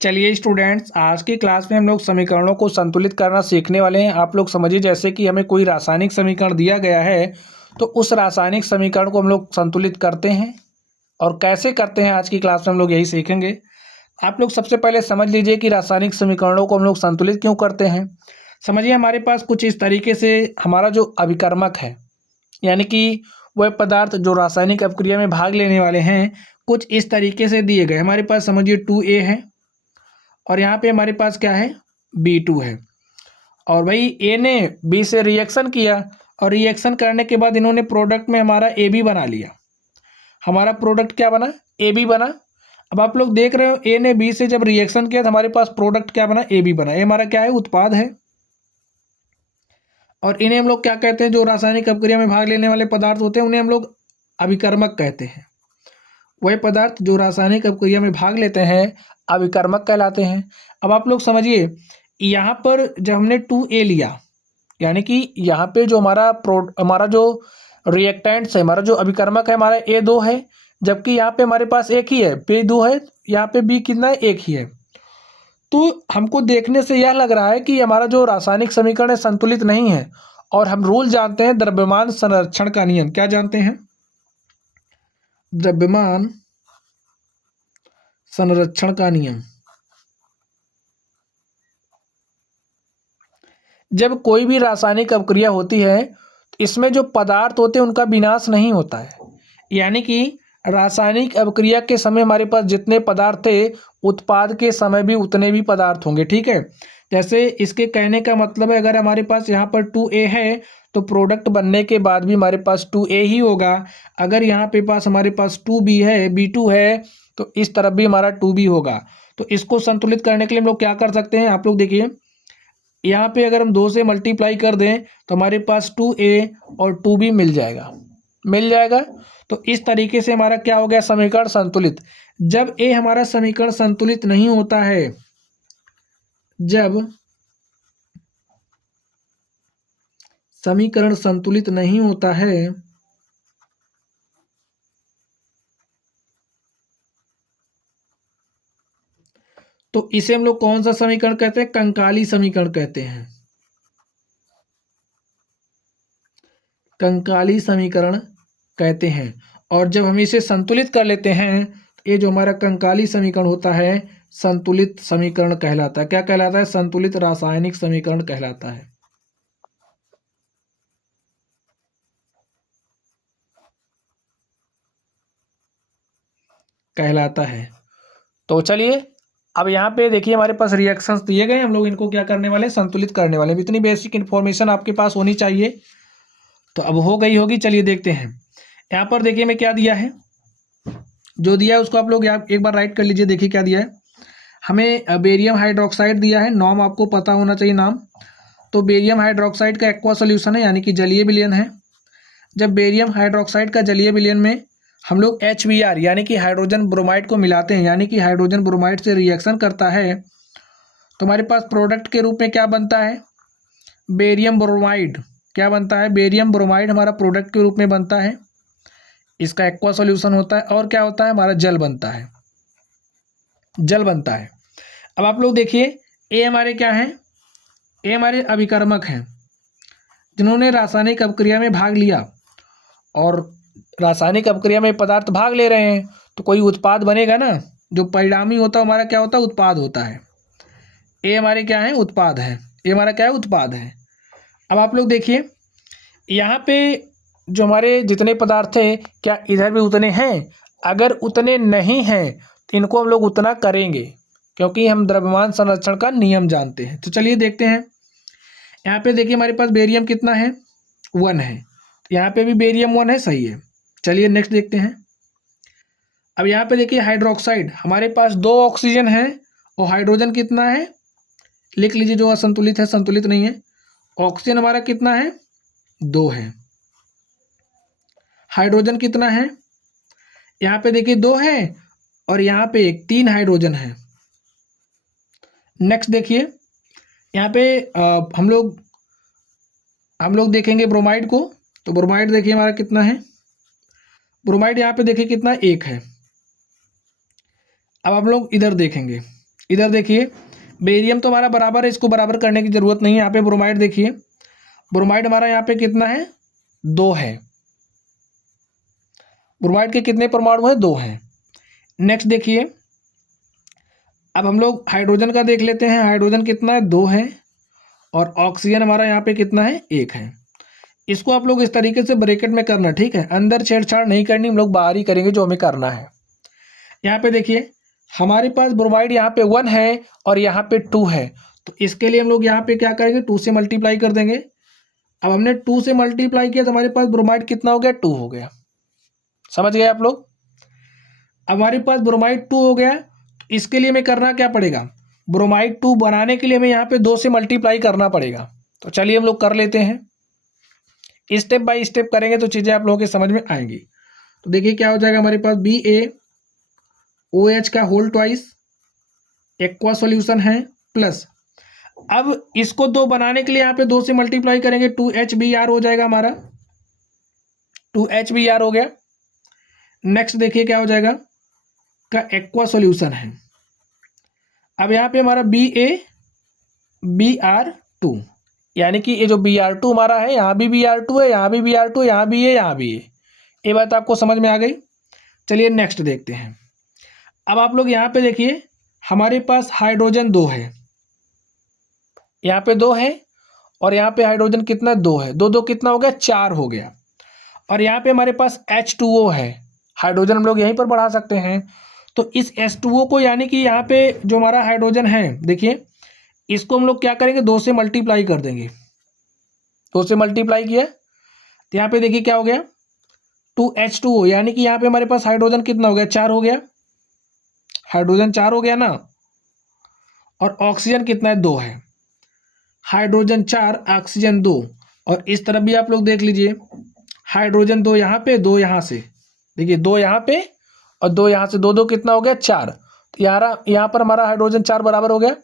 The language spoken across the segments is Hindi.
चलिए स्टूडेंट्स, आज की क्लास में हम लोग समीकरणों को संतुलित करना सीखने वाले हैं। आप लोग समझिए, जैसे कि हमें कोई रासायनिक समीकरण दिया गया है तो उस रासायनिक समीकरण को हम लोग संतुलित करते हैं और कैसे करते हैं आज की क्लास में हम लोग यही सीखेंगे। आप लोग सबसे पहले समझ लीजिए कि रासायनिक समीकरणों को हम लोग संतुलित क्यों करते हैं। समझिए, हमारे पास कुछ इस तरीके से हमारा जो अभिकर्मक है, यानी कि वह पदार्थ जो रासायनिक अपक्रिया में भाग लेने वाले हैं, कुछ इस तरीके से दिए गए। हमारे पास समझिए 2A है और यहाँ पे हमारे पास क्या है, B2 है। और भाई ए ने बी से रिएक्शन किया और रिएक्शन करने के बाद इन्होंने प्रोडक्ट में हमारा AB बना लिया। हमारा प्रोडक्ट क्या बना, AB बना। अब आप लोग देख रहे हो, ए ने बी से जब रिएक्शन किया तो हमारे पास प्रोडक्ट क्या बना, AB बना। ये हमारा क्या है, उत्पाद है। और इन्हें हम लोग क्या कहते हैं, जो रासायनिक अपक्रिया में भाग लेने वाले पदार्थ होते हैं उन्हें हम लोग अभिकर्मक कहते हैं। वह पदार्थ जो रासायनिक अपक्रिया में भाग लेते हैं अभिकर्मक कहलाते हैं। अब आप लोग समझिए, यहाँ पर जब हमने 2A लिया, यानी कि यहाँ पे जो हमारा जो रिएक्टेंट्स है, हमारा जो अभिकर्मक है, हमारा A2 है, जबकि यहाँ पे हमारे पास एक ही है, B2 है, यहाँ पे B कितना है, एक ही है। तो हमको देखने से यह लग रहा है कि हमारा जो रासायनिक समीकरण है संतुलित नहीं है। और हम रूल जानते हैं, द्रव्यमान संरक्षण का नियम। क्या जानते हैं, द्रव्यमान संरक्षण का नियम। जब कोई भी रासायनिक अपक्रिया होती है, इसमें जो पदार्थ होते हैं उनका विनाश नहीं होता है। यानी कि रासायनिक अपक्रिया के समय हमारे पास जितने पदार्थ थे, उत्पाद के समय भी उतने भी पदार्थ होंगे। ठीक है, जैसे इसके कहने का मतलब है, अगर हमारे पास यहाँ पर 2A है तो प्रोडक्ट बनने के बाद भी हमारे पास 2A ही होगा। अगर यहाँ पे पास हमारे पास 2B है, B2 है, तो इस तरफ भी हमारा 2B होगा। तो इसको संतुलित करने के लिए हम लोग क्या कर सकते हैं, आप लोग देखिए, यहाँ पे अगर हम 2 से मल्टीप्लाई कर दें तो हमारे पास 2A और 2B मिल जाएगा। तो इस तरीके से हमारा क्या हो गया, समीकरण संतुलित। जब A हमारा समीकरण संतुलित नहीं होता है, जब समीकरण संतुलित नहीं होता है तो इसे हम लोग कौन सा समीकरण कहते हैं, कंकाली समीकरण कहते हैं। कंकाली समीकरण कहते हैं। और जब हम इसे संतुलित कर लेते हैं, ये जो हमारा कंकाली समीकरण होता है संतुलित समीकरण कहलाता है। क्या कहलाता है, संतुलित रासायनिक समीकरण कहलाता है। तो चलिए, अब यहाँ पे देखिए, हमारे पास रिएक्शंस दिए गए, हम लोग इनको क्या करने वाले, संतुलित करने वाले। इतनी बेसिक इन्फॉर्मेशन आपके पास होनी चाहिए। तो अब हो गई होगी, चलिए देखते हैं। यहाँ पर देखिए मैं क्या दिया है, जो दिया है उसको आप लोग यहाँ एक बार राइट कर लीजिए। देखिए क्या दिया है, हमें बेरियम हाइड्रोक्साइड दिया है। नाम आपको पता होना चाहिए नाम। तो बेरियम हाइड्रोक्साइड का एक्वा सोल्यूशन है, यानी कि जलीय विलयन है। जब बेरियम हाइड्रोक्साइड का जलीय विलयन में हम लोग HBr यानी कि हाइड्रोजन ब्रोमाइड को मिलाते हैं, यानी कि हाइड्रोजन ब्रोमाइड से रिएक्शन करता है, तो हमारे पास प्रोडक्ट के रूप में क्या बनता है, बेरियम ब्रोमाइड। क्या बनता है, बेरियम ब्रोमाइड हमारा प्रोडक्ट के रूप में बनता है। इसका एक्वा सॉल्यूशन होता है और क्या होता है, हमारा जल बनता है। अब आप लोग देखिए, ए हमारे क्या हैं, ए हमारे अभिकर्मक हैं जिन्होंने रासायनिक अपक्रिया में भाग लिया। और रासायनिक अपक्रिया में पदार्थ भाग ले रहे हैं तो कोई उत्पाद बनेगा ना, जो परिणामी होता है हमारा क्या होता है, उत्पाद होता है। ए हमारे क्या है, उत्पाद है। ए हमारा क्या है, उत्पाद है। अब आप लोग देखिए, यहाँ पे जो हमारे जितने पदार्थ थे, क्या इधर भी उतने हैं? अगर उतने नहीं हैं तो इनको हम लोग उतना करेंगे, क्योंकि हम द्रव्यमान संरक्षण का नियम जानते हैं। तो चलिए देखते हैं। यहाँ पे देखिए हमारे पास बेरियम कितना है, 1 है। यहाँ पे भी बेरियम 1 है, सही है। चलिए नेक्स्ट देखते हैं। अब यहाँ पे देखिए हाइड्रोक्साइड, हमारे पास 2 ऑक्सीजन है और हाइड्रोजन कितना है, लिख लीजिए, जो असंतुलित है, संतुलित नहीं है। ऑक्सीजन हमारा कितना है, 2 है। हाइड्रोजन कितना है, यहाँ पे देखिए 2 है और यहाँ पे 3 हाइड्रोजन है। नेक्स्ट देखिए, यहाँ पे हम लोग देखेंगे ब्रोमाइड को। तो ब्रोमाइड देखिए हमारा कितना है, ब्रोमाइड यहाँ पे देखिए कितना, 1 है। अब हम लोग इधर देखेंगे, इधर देखिए बेरियम तो हमारा बराबर है, इसको बराबर करने की ज़रूरत नहीं है। यहाँ पे ब्रोमाइड देखिए, ब्रोमाइड हमारा यहाँ पे कितना है, 2 है। ब्रोमाइड के कितने परमाणु हैं, 2 हैं। नेक्स्ट देखिए, अब हम लोग हाइड्रोजन का देख लेते हैं। हाइड्रोजन कितना है, 2 है। और ऑक्सीजन हमारा यहाँ पे कितना है, 1 है। इसको आप लोग इस तरीके से ब्रैकेट में करना, ठीक है। अंदर छेड़छाड़ नहीं करनी, हम लोग बाहर ही करेंगे जो हमें करना है। यहाँ पे देखिए हमारे पास ब्रोमाइड यहाँ पे 1 है और यहाँ पे 2 है, तो इसके लिए हम लोग यहाँ पे क्या करेंगे, 2 से मल्टीप्लाई कर देंगे। अब हमने 2 से मल्टीप्लाई किया तो हमारे पास ब्रोमाइड कितना हो गया, 2 हो गया। समझ गए आप लोग। अब हमारे पास ब्रोमाइड 2 हो गया, तो इसके लिए हमें करना क्या पड़ेगा, ब्रोमाइड 2 बनाने के लिए हमें यहाँ पे 2 से मल्टीप्लाई करना पड़ेगा। तो चलिए हम लोग कर लेते हैं, स्टेप बाय स्टेप करेंगे तो चीज़ें आप लोगों के समझ में आएंगी। तो देखिए क्या हो जाएगा हमारे पास, BaOH का होल ट्वाइस एक्वा सॉल्यूशन है प्लस, अब इसको 2 बनाने के लिए यहाँ पे 2 से मल्टीप्लाई करेंगे, 2HBr हो जाएगा हमारा, 2HBr हो गया। नेक्स्ट देखिए क्या हो जाएगा, का एक्वा सॉल्यूशन है। अब यहाँ पे हमारा BaBr2, यानी कि ये जो Br2 हमारा है, यहाँ भी Br2 है, यहाँ भी Br2, यहाँ भी है, यहाँ भी है। ये बात आपको समझ में आ गई। चलिए नेक्स्ट देखते हैं। अब आप लोग यहाँ पे देखिए हमारे पास हाइड्रोजन 2 है, यहाँ पे 2 है और यहाँ पे हाइड्रोजन कितना, 2 है। 2 2 कितना हो गया, 4 हो गया। और यहाँ पे हमारे पास H2O है, हाइड्रोजन हम लोग यहीं पर बढ़ा सकते हैं। तो इस H2O को, यानी कि यहाँ पे जो हमारा हाइड्रोजन है, देखिए इसको हम लोग क्या करेंगे, 2 से मल्टीप्लाई कर देंगे। 2 से मल्टीप्लाई किया तो यहाँ पे देखिए क्या हो गया, 2H2O, यानी कि यहाँ पे हमारे पास हाइड्रोजन कितना हो गया, 4 हो गया। हाइड्रोजन 4 हो गया ना, और ऑक्सीजन कितना है, 2 है। हाइड्रोजन 4 ऑक्सीजन 2, और इस तरफ भी आप लोग देख लीजिए, हाइड्रोजन 2 यहाँ पे, 2 यहाँ से, देखिए 2 यहाँ पे और 2 यहाँ से, 2 2 कितना हो गया, 4। तो यहाँ पर हमारा हाइड्रोजन 4 बराबर हो गया,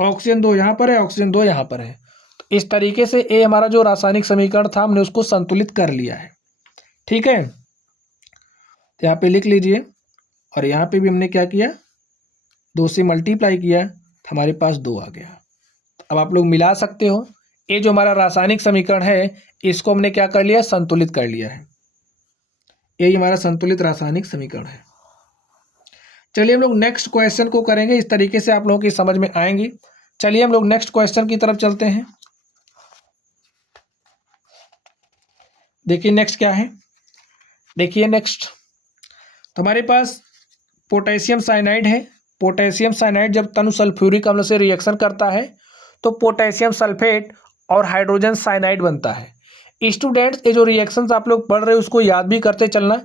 ऑक्सीजन 2 यहाँ पर है, ऑक्सीजन 2 यहाँ पर है। तो इस तरीके से ये हमारा जो रासायनिक समीकरण था हमने उसको संतुलित कर लिया है, ठीक है। तो यहाँ पे लिख लीजिए, और यहाँ पे भी हमने क्या किया, 2 से मल्टीप्लाई किया तो हमारे पास 2 आ गया। अब आप लोग मिला सकते हो, ये जो हमारा रासायनिक समीकरण है इसको हमने क्या कर लिया, संतुलित कर लिया है। यही हमारा संतुलित रासायनिक समीकरण है। चलिए हम लोग नेक्स्ट क्वेश्चन को करेंगे, इस तरीके से आप लोगों की समझ में आएंगी। चलिए हम लोग नेक्स्ट क्वेश्चन की तरफ चलते हैं। देखिए नेक्स्ट क्या है, देखिए नेक्स्ट तो हमारे पास पोटेशियम साइनाइड है। पोटेशियम साइनाइड जब तनु सल्फ्यूरिक अम्ल से रिएक्शन करता है तो पोटेशियम सल्फेट और हाइड्रोजन साइनाइड बनता है। स्टूडेंट्स, ये जो रिएक्शंस आप लोग पढ़ रहे हो उसको याद भी करते चलना,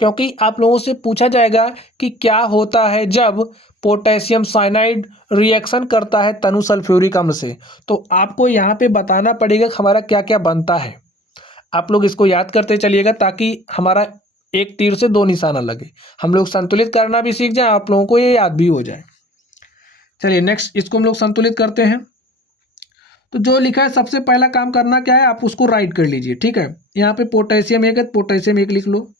क्योंकि आप लोगों से पूछा जाएगा कि क्या होता है जब पोटेशियम साइनाइड रिएक्शन करता है तनु सल्फ्यूरिक अम्ल से, तो आपको यहाँ पे बताना पड़ेगा कि हमारा क्या क्या बनता है। आप लोग इसको याद करते चलिएगा ताकि हमारा एक तीर से 2 निशाना लगे, हम लोग संतुलित करना भी सीख जाए, आप लोगों को ये याद भी हो जाए। चलिए नेक्स्ट इसको हम लोग संतुलित करते हैं। तो जो लिखा है सबसे पहला काम करना क्या है, आप उसको राइट कर लीजिए, ठीक है। यहाँ पे पोटेशियम 1 है, पोटेशियम 1 लिख लो।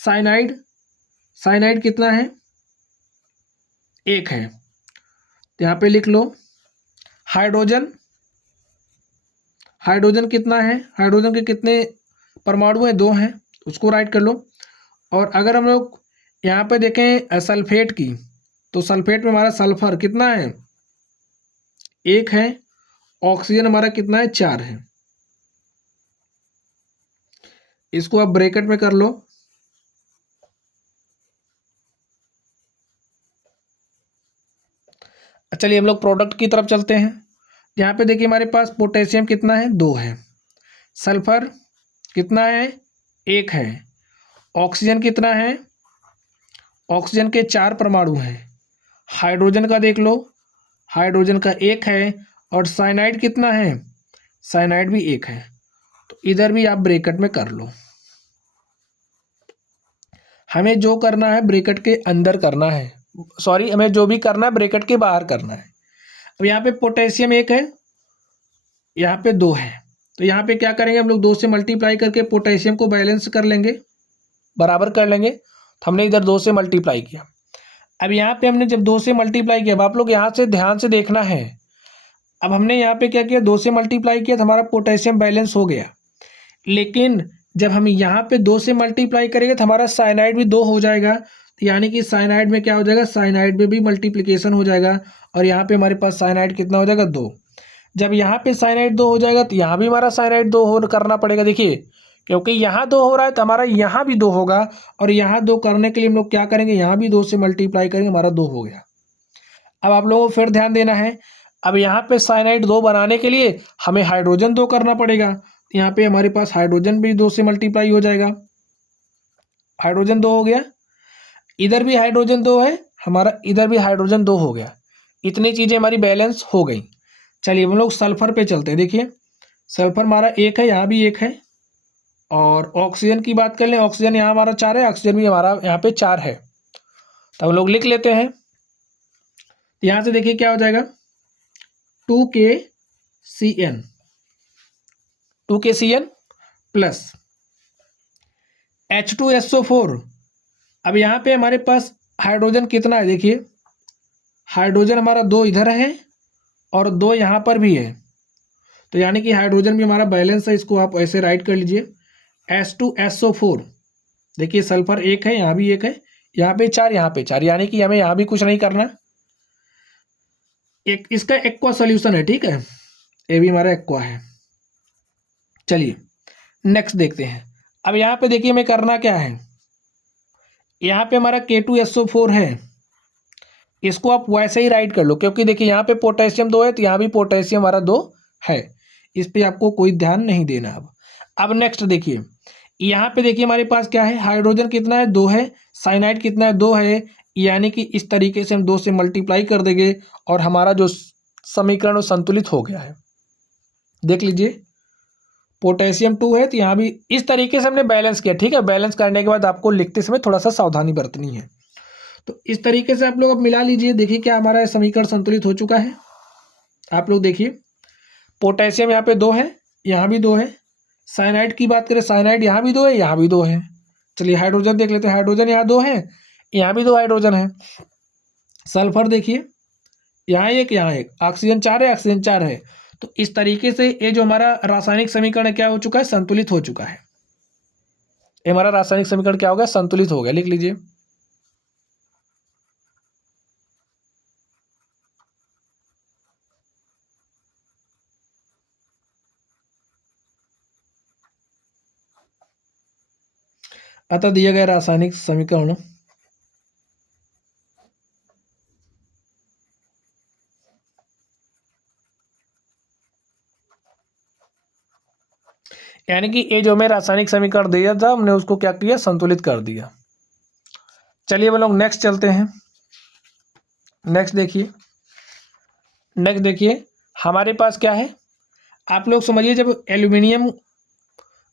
साइनाइड, साइनाइड कितना है, 1 है, तो यहाँ पे लिख लो। हाइड्रोजन, हाइड्रोजन कितना है, हाइड्रोजन के कितने परमाणु हैं, 2 हैं, उसको राइट कर लो। और अगर हम लोग यहाँ पे देखें सल्फेट की, तो सल्फेट में हमारा सल्फर कितना है, 1 है। ऑक्सीजन हमारा कितना है, 4 है। इसको आप ब्रैकेट में कर लो। चलिए हम लोग प्रोडक्ट की तरफ चलते हैं। यहाँ पे देखिए हमारे पास पोटेशियम कितना है, 2 है। सल्फर कितना है, 1 है। ऑक्सीजन कितना है, ऑक्सीजन के 4 परमाणु हैं। हाइड्रोजन का देख लो, हाइड्रोजन का 1 है। और साइनाइड कितना है, साइनाइड भी 1 है। तो इधर भी आप ब्रैकेट में कर लो। हमें जो करना है ब्रैकेट के अंदर करना है, सॉरी, हमें जो भी करना है ब्रैकेट के बाहर करना है। अब यहाँ पे पोटेशियम 1 है, यहाँ पे 2 है, तो यहाँ पे क्या करेंगे हम लोग, 2 से मल्टीप्लाई करके पोटेशियम को बैलेंस कर लेंगे, बराबर कर लेंगे। तो हमने इधर 2 से मल्टीप्लाई किया। अब यहाँ पे हमने जब 2 से मल्टीप्लाई किया, अब आप लोग यहाँ से ध्यान से देखना है। अब हमने यहाँ पे क्या किया, 2 से मल्टीप्लाई किया तो हमारा पोटेशियम बैलेंस हो गया, लेकिन जब हम यहाँ पे 2 से मल्टीप्लाई करेंगे तो हमारा साइनाइड भी 2 हो जाएगा। तो यानी कि साइनाइड में क्या हो जाएगा, साइनाइड में भी मल्टीप्लिकेशन हो जाएगा, और यहाँ पे हमारे पास साइनाइड कितना हो जाएगा, 2। जब यहाँ पे साइनाइड 2 हो जाएगा तो यहाँ भी हमारा साइनाइड 2 हो करना पड़ेगा। देखिए, क्योंकि यहाँ 2 हो रहा है तो हमारा यहाँ भी 2 होगा, और यहाँ 2 करने के लिए हम लोग क्या करेंगे, यहाँ भी 2 से मल्टीप्लाई करेंगे, हमारा 2 हो गया। अब आप लोगों को फिर ध्यान देना है, अब यहाँ पे साइनाइड 2 बनाने के लिए हमें हाइड्रोजन 2 करना पड़ेगा। यहाँ पे हमारे पास हाइड्रोजन भी 2 से मल्टीप्लाई हो जाएगा, हाइड्रोजन 2 हो गया, इधर भी हाइड्रोजन 2 है हमारा, इधर भी हाइड्रोजन 2 हो गया। इतनी चीज़ें हमारी बैलेंस हो गई। चलिए हम लोग सल्फर पे चलते हैं। देखिए, सल्फर हमारा 1 है, यहाँ भी 1 है, और ऑक्सीजन की बात कर लें, ऑक्सीजन यहाँ हमारा 4 है, ऑक्सीजन भी हमारा यहाँ पे 4 है। तो हम लोग लिख लेते हैं। यहाँ से देखिए क्या हो जाएगा, 2KCN, 2KCN प्लस H2SO4। अब यहाँ पे हमारे पास हाइड्रोजन कितना है, देखिए हाइड्रोजन हमारा 2 इधर है और 2 यहाँ पर भी है, तो यानी कि हाइड्रोजन भी हमारा बैलेंस है। इसको आप ऐसे राइट कर लीजिए, H2SO4। देखिए सल्फर 1 है, यहाँ भी 1 है, यहाँ पे 4, यहाँ पे 4, यानी कि हमें यहाँ भी कुछ नहीं करना। एक इसका एक्वा सोल्यूशन है, ठीक है, ये भी हमारा एक्वा है। चलिए नेक्स्ट देखते हैं। अब यहाँ पे देखिए हमें करना क्या है, यहाँ पे हमारा K2SO4 है, इसको आप वैसे ही राइट कर लो, क्योंकि देखिए यहाँ पे पोटेशियम 2 है तो यहाँ भी पोटेशियम हमारा 2 है, इस पे आपको कोई ध्यान नहीं देना। अब नेक्स्ट देखिए, यहाँ पे देखिए हमारे पास क्या है, हाइड्रोजन कितना है, 2 है, साइनाइड कितना है, 2 है, यानी कि इस तरीके से हम 2 से मल्टीप्लाई कर देंगे और हमारा जो समीकरण वो संतुलित हो गया है। देख लीजिए, पोटेशियम 2 है तो यहाँ भी इस तरीके से हमने बैलेंस किया, ठीक है। बैलेंस करने के बाद आपको लिखते समय थोड़ा सा सावधानी बरतनी है। तो इस तरीके से आप लोग अब मिला लीजिए, देखिए क्या हमारा समीकरण संतुलित हो चुका है। आप लोग देखिए, पोटेशियम यहाँ पे 2 है, यहाँ भी 2 है, साइनाइड की बात करें, साइनाइड यहाँ भी 2 है, यहाँ भी 2 है। चलिए हाइड्रोजन देख लेते हैं, हाइड्रोजन यहाँ 2 है, यहाँ भी 2 हाइड्रोजन है। सल्फर देखिए, यहाँ 1, यहाँ 1, ऑक्सीजन 4 है, ऑक्सीजन 4 है। तो इस तरीके से ये जो हमारा रासायनिक समीकरण है क्या हो चुका है, संतुलित हो चुका है। ये हमारा रासायनिक समीकरण क्या हो गया, संतुलित हो गया। लिख लीजिए। अतः दिया गया रासायनिक समीकरण यानी कि ये जो हमें रासायनिक समीकरण दिया था हमने उसको क्या किया, संतुलित कर दिया। चलिए हम लोग नेक्स्ट चलते हैं। नेक्स्ट देखिए हमारे पास क्या है, आप लोग समझिए, जब एल्यूमिनियम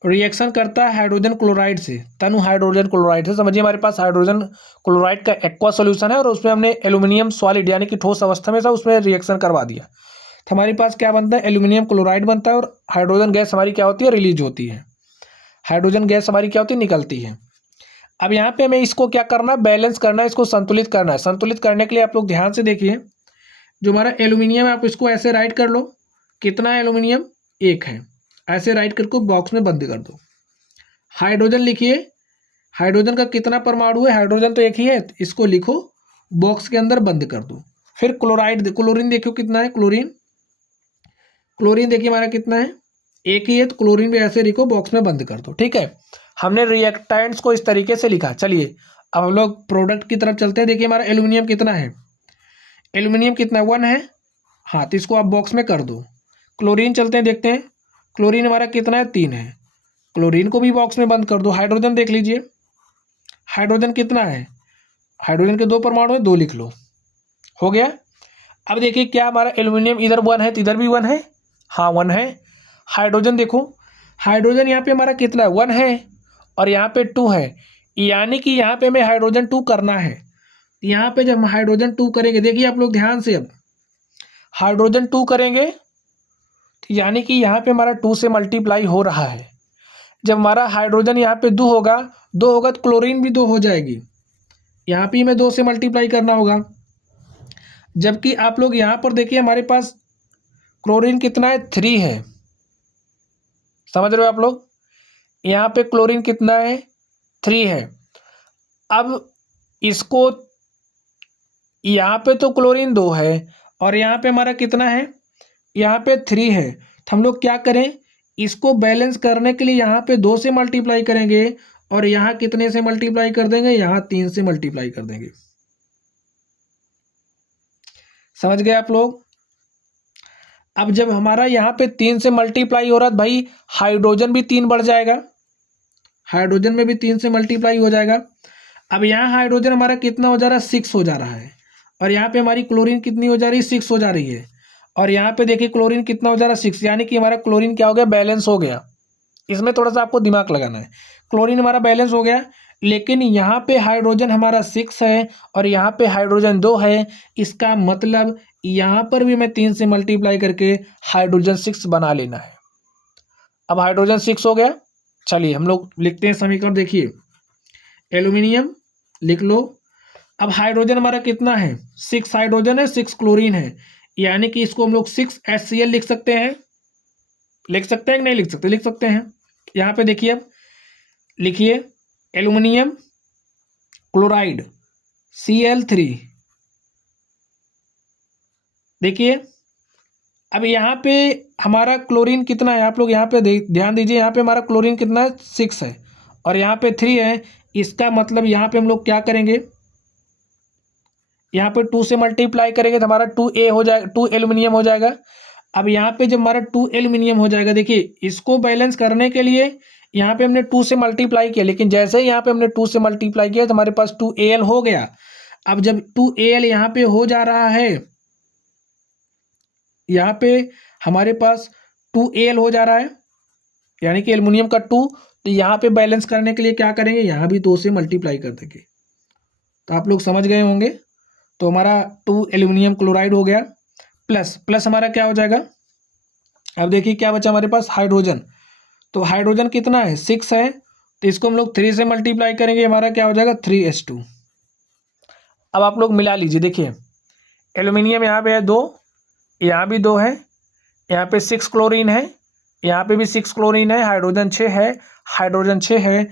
रिएक्शन करता है हाइड्रोजन क्लोराइड से, तनु हाइड्रोजन क्लोराइड से, समझिए हमारे पास हाइड्रोजन क्लोराइड का एक्वा सॉल्यूशन है और उसमें हमने एल्यूमिनियम सॉलिड यानी कि ठोस अवस्था में था उसमें रिएक्शन करवा दिया, तो हमारे पास क्या बनता है, एल्यूमिनियम क्लोराइड बनता है और हाइड्रोजन गैस हमारी क्या होती है, रिलीज होती है। हाइड्रोजन गैस हमारी क्या होती है, निकलती है। अब यहाँ पे हमें इसको क्या करना है, बैलेंस करना है, इसको संतुलित करना है। संतुलित करने के लिए आप लोग ध्यान से देखिए, जो हमारा एल्यूमिनियम है आप इसको ऐसे राइट कर लो, कितना है एल्यूमिनियम, 1 है, ऐसे राइट करके बॉक्स में बंद कर दो। हाइड्रोजन लिखिए, हाइड्रोजन का कितना परमाणु है, हाइड्रोजन तो 1 ही है, इसको लिखो, बॉक्स के अंदर बंद कर दो। फिर क्लोराइड, क्लोरीन देखो कितना है, क्लोरीन देखिए हमारा कितना है, 1 ही है, तो क्लोरीन भी ऐसे लिखो, बॉक्स में बंद कर दो। ठीक है, हमने रिएक्टेंट्स को इस तरीके से लिखा। चलिए अब हम लोग प्रोडक्ट की तरफ चलते हैं। देखिए हमारा एल्यूमिनियम कितना है, एल्यूमिनियम कितना है, 1 है, हाँ, तो इसको आप बॉक्स में कर दो। क्लोरीन चलते हैं, देखते हैं क्लोरीन हमारा कितना है, 3 है, क्लोरीन को भी बॉक्स में बंद कर दो। हाइड्रोजन देख लीजिए, हाइड्रोजन कितना है, हाइड्रोजन के 2 परमाणु है, 2 लिख लो, हो गया। अब देखिए क्या हमारा एल्यूमिनियम इधर 1 है तो इधर भी 1 है, हाँ 1 है। हाइड्रोजन देखो, हाइड्रोजन यहाँ पे हमारा कितना है, 1 है और यहाँ पे 2 है, यानी कि यहाँ पे हमें हाइड्रोजन 2 करना है। यहाँ पे जब हम हाइड्रोजन 2 करेंगे, देखिए आप लोग ध्यान से, अब हाइड्रोजन 2 करेंगे तो यानी कि यहाँ पे हमारा 2 से मल्टीप्लाई हो रहा है। जब हमारा हाइड्रोजन यहाँ पे 2 होगा तो क्लोरीन भी 2 हो जाएगी, यहाँ पे हमें 2 से मल्टीप्लाई करना होगा। जबकि आप लोग यहाँ पर देखिए हमारे पास क्लोरीन कितना है, 3 है। समझ रहे हो आप लोग, यहाँ पे क्लोरीन कितना है, 3 है। अब इसको यहाँ पे तो क्लोरीन 2 है और यहाँ पे हमारा कितना है, यहाँ पे 3 है। तो हम लोग क्या करें, इसको बैलेंस करने के लिए यहाँ पे 2 से मल्टीप्लाई करेंगे और यहाँ कितने से मल्टीप्लाई कर देंगे, यहाँ 3 से मल्टीप्लाई कर देंगे। समझ गए आप लोग। अब जब हमारा यहाँ पे 3 से मल्टीप्लाई हो रहा है भाई, हाइड्रोजन भी 3 बढ़ जाएगा, हाइड्रोजन में भी 3 से मल्टीप्लाई हो जाएगा। अब यहाँ हाइड्रोजन हमारा कितना हो जा रहा है, 6 हो जा रहा है और यहाँ पे हमारी क्लोरीन कितनी हो जा रही है, 6 हो जा रही है। और यहाँ पे देखिए क्लोरीन कितना हो जा रहा है, 6, यानी कि हमारा क्लोरीन क्या हो गया, बैलेंस हो गया। इसमें थोड़ा सा आपको दिमाग लगाना है। क्लोरीन हमारा बैलेंस हो गया, लेकिन यहाँ पे हाइड्रोजन हमारा 6 है और यहाँ पे हाइड्रोजन 2 है। इसका मतलब यहाँ पर भी मैं 3 से मल्टीप्लाई करके हाइड्रोजन 6 बना लेना है। अब हाइड्रोजन 6 हो गया। चलिए हम लोग लिखते हैं समीकरण। देखिए एल्यूमिनियम लिख लो। अब हाइड्रोजन हमारा कितना है, 6 हाइड्रोजन है, 6 क्लोरीन है, यानी कि इसको हम लोग 6HCl लिख सकते हैं। लिख सकते हैं कि नहीं लिख सकते, लिख सकते हैं। यहाँ पे देखिए, अब लिखिए एल्यूमिनियम क्लोराइड Cl3। देखिए अब यहाँ पे हमारा क्लोरीन कितना है, आप लोग यहाँ पे ध्यान दीजिए। यहाँ पे हमारा क्लोरीन कितना है, 6 है और यहाँ पे 3 है। इसका मतलब यहाँ पे हम लोग क्या करेंगे, यहाँ पे 2 से मल्टीप्लाई करेंगे तो हमारा 2A हो जाएगा, 2 एल्यूमिनियम हो जाएगा। अब यहाँ पे जब हमारा 2 एल्यूमिनियम हो जाएगा, देखिए इसको बैलेंस करने के लिए यहाँ पे हमने 2 से मल्टीप्लाई किया, लेकिन जैसे ही यहाँ पे हमने 2 से मल्टीप्लाई किया तो हमारे पास 2Al हो गया। अब जब 2Al यहाँ पे हो जा रहा है, यहाँ पे हमारे पास 2Al हो जा रहा है, यानी कि एल्यूमिनियम का 2, तो यहाँ पे बैलेंस करने के लिए क्या करेंगे, यहाँ भी 2 से मल्टीप्लाई कर देंगे। तो आप लोग समझ गए होंगे। तो हमारा 2 एल्यूमिनियम क्लोराइड हो गया, प्लस प्लस हमारा क्या हो जाएगा। अब देखिए क्या बचा हमारे पास, हाइड्रोजन। तो हाइड्रोजन कितना है, 6 है, तो इसको हम लोग 3 से मल्टीप्लाई करेंगे, हमारा क्या हो जाएगा, 3H2। अब आप लोग मिला लीजिए। देखिए एल्यूमिनियम यहाँ पे है 2, यहाँ भी 2 है, यहाँ पे 6 क्लोरीन है, यहाँ पे भी 6 क्लोरीन है, हाइड्रोजन 6 है, हाइड्रोजन 6 है।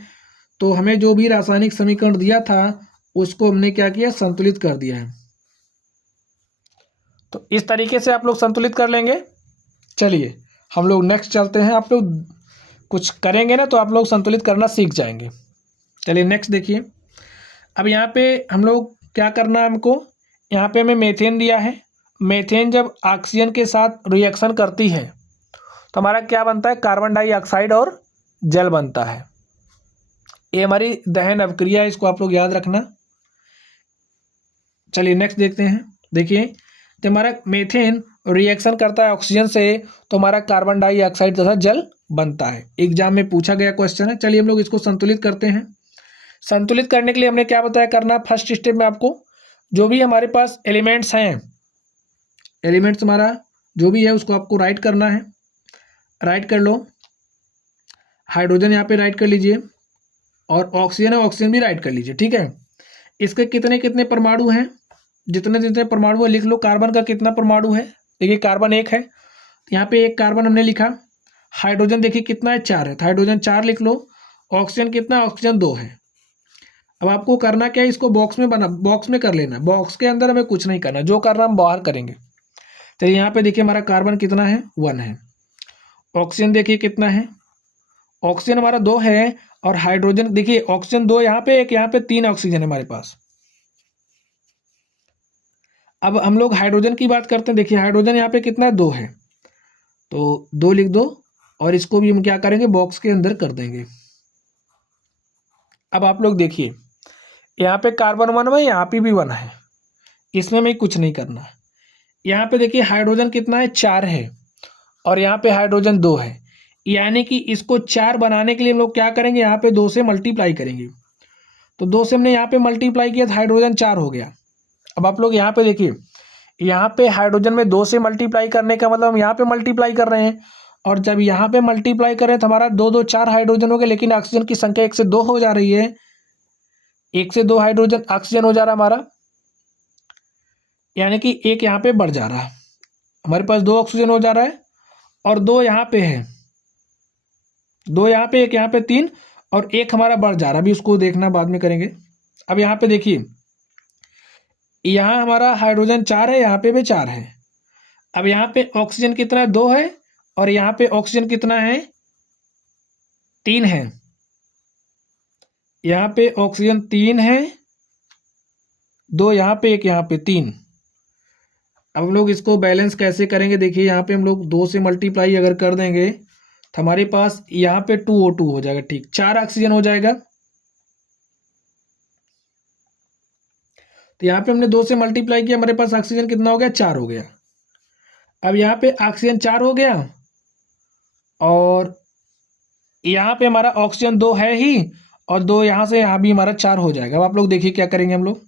तो हमें जो भी रासायनिक समीकरण दिया था उसको हमने क्या किया, संतुलित कर दिया है। तो इस तरीके से आप लोग संतुलित कर लेंगे। चलिए हम लोग नेक्स्ट चलते हैं। आप लोग कुछ करेंगे ना तो आप लोग संतुलित करना सीख जाएंगे। चलिए नेक्स्ट देखिए। अब यहाँ पे हम लोग क्या करना है, हमको यहाँ पे हमें मेथेन दिया है। मेथेन जब ऑक्सीजन के साथ रिएक्शन करती है तो हमारा क्या बनता है, कार्बन डाइऑक्साइड और जल बनता है। ये हमारी दहन अभिक्रिया है, इसको आप लोग याद रखना। चलिए नेक्स्ट देखते हैं। देखिए जब हमारा मेथेन रिएक्शन करता है ऑक्सीजन से तो हमारा कार्बन डाइऑक्साइड तथा जल बनता है। एग्जाम में पूछा गया क्वेश्चन है। चलिए हम लोग इसको संतुलित करते हैं। संतुलित करने के लिए हमने क्या बताया करना, फर्स्ट स्टेप में आपको जो भी हमारे पास एलिमेंट्स हैं, एलिमेंट्स हमारा जो भी है उसको आपको राइट करना है। राइट कर लो, हाइड्रोजन यहाँ पे राइट कर लीजिए और ऑक्सीजन है, ऑक्सीजन भी राइट कर लीजिए। ठीक है, इसके कितने कितने परमाणु हैं, जितने जितने परमाणु है लिख लो। कार्बन का कितना परमाणु है, देखिए कार्बन 1 है, यहाँ पे 1 कार्बन हमने लिखा। हाइड्रोजन देखिए कितना है, 4 है, तो हाइड्रोजन 4 लिख लो। ऑक्सीजन कितना, ऑक्सीजन 2 है। अब आपको करना क्या है, इसको बॉक्स में बॉक्स में कर लेना। बॉक्स के अंदर हमें कुछ नहीं करना, जो करना हम बाहर करेंगे। तो यहाँ पे देखिए हमारा कार्बन कितना है, 1 है। ऑक्सीजन देखिए कितना है, ऑक्सीजन हमारा 2 है और हाइड्रोजन देखिए ऑक्सीजन 2 यहाँ पे, एक यहाँ पे 3 ऑक्सीजन है हमारे पास। अब हम लोग हाइड्रोजन की बात करते हैं। देखिए हाइड्रोजन यहाँ पे कितना है, 2 है, तो 2 लिख दो और इसको भी हम क्या करेंगे, बॉक्स के अंदर कर देंगे। अब आप लोग देखिए यहाँ पे कार्बन 1 है, यहाँ पे भी 1 है, इसमें हमें कुछ नहीं करना है। यहाँ पे देखिए हाइड्रोजन कितना है, 4 है और यहाँ पे हाइड्रोजन 2 है, यानी कि इसको 4 बनाने के लिए हम लोग क्या करेंगे, यहाँ पे 2 से मल्टीप्लाई करेंगे। तो 2 से हमने यहाँ पे मल्टीप्लाई किया तो हाइड्रोजन 4 हो गया। अब आप लोग यहाँ पे देखिए, यहाँ पे हाइड्रोजन में 2 से मल्टीप्लाई करने का मतलब हम यहाँ पे मल्टीप्लाई कर रहे हैं, और जब यहाँ पे मल्टीप्लाई करें तो हमारा 2 2 4 हाइड्रोजन हो गए, लेकिन ऑक्सीजन की संख्या 1 से 2 हो जा रही है। एक से दो हाइड्रोजन ऑक्सीजन हो जा रहा हमारा, यानी कि एक यहाँ पे बढ़ जा रहा है, हमारे पास दो ऑक्सीजन हो जा रहा है, और दो यहाँ पे है, दो यहाँ पे, एक यहाँ पे, तीन, और एक हमारा बढ़ जा रहा है, अभी उसको देखना बाद में करेंगे। अब यहाँ पे देखिए, यहाँ हमारा हाइड्रोजन 4 है, यहाँ पे भी 4 है। अब यहाँ पे ऑक्सीजन कितना है, 2 है, और यहाँ पे ऑक्सीजन कितना है, 3 है। यहाँ पे ऑक्सीजन 3 है, 2 यहाँ पे, एक यहाँ पे, 3। अब हम लोग इसको बैलेंस कैसे करेंगे, देखिए यहाँ पे हम लोग 2 से मल्टीप्लाई अगर कर देंगे तो हमारे पास यहाँ पे 2O2 हो जाएगा, ठीक, 4 ऑक्सीजन हो जाएगा। तो यहाँ पे हमने 2 से मल्टीप्लाई किया, हमारे पास ऑक्सीजन कितना हो गया, 4 हो गया। अब यहाँ पे ऑक्सीजन 4 हो गया, और यहाँ पे हमारा ऑक्सीजन 2 है ही, और 2 यहाँ से यहाँ भी हमारा 4 हो जाएगा। अब आप लोग देखिए क्या करेंगे हम लोग,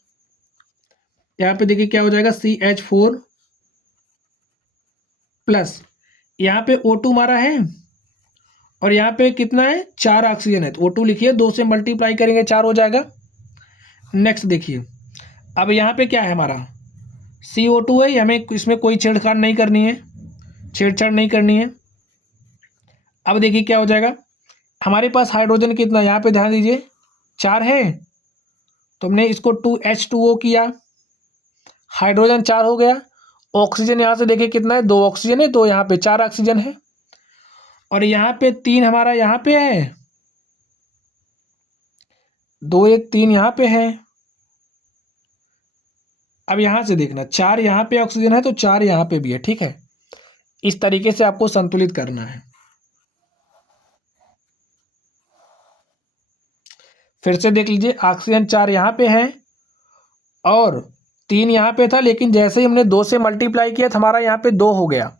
यहाँ पे देखिए क्या हो जाएगा, CH4 प्लस यहाँ पे O2 हमारा है, और यहाँ पे कितना है, 4 ऑक्सीजन है, तो O2 लिखिए, 2 से मल्टीप्लाई करेंगे 4 हो जाएगा। नेक्स्ट देखिए, अब यहाँ पे क्या है हमारा, CO2 है, हमें इसमें कोई छेड़छाड़ नहीं करनी है, छेड़छाड़ नहीं करनी है। अब देखिए क्या हो जाएगा, हमारे पास हाइड्रोजन कितना, यहाँ पे ध्यान दीजिए 4 है, तो हमने इसको 2H2O किया, हाइड्रोजन 4 हो गया। ऑक्सीजन यहाँ से देखिए कितना है, 2 ऑक्सीजन है, तो यहाँ पे 4 ऑक्सीजन है, और यहाँ पे 3 हमारा यहाँ पे है, 2 1 3 यहाँ पे है। अब यहाँ से देखना, 4 यहाँ पे ऑक्सीजन है, तो 4 यहाँ पे भी है, ठीक है। इस तरीके से आपको संतुलित करना है। फिर से देख लीजिए, ऑक्सीजन 4 यहाँ पे है और 3 यहाँ पे था, लेकिन जैसे ही हमने 2 से मल्टीप्लाई किया तो हमारा यहाँ पे 2 हो गया,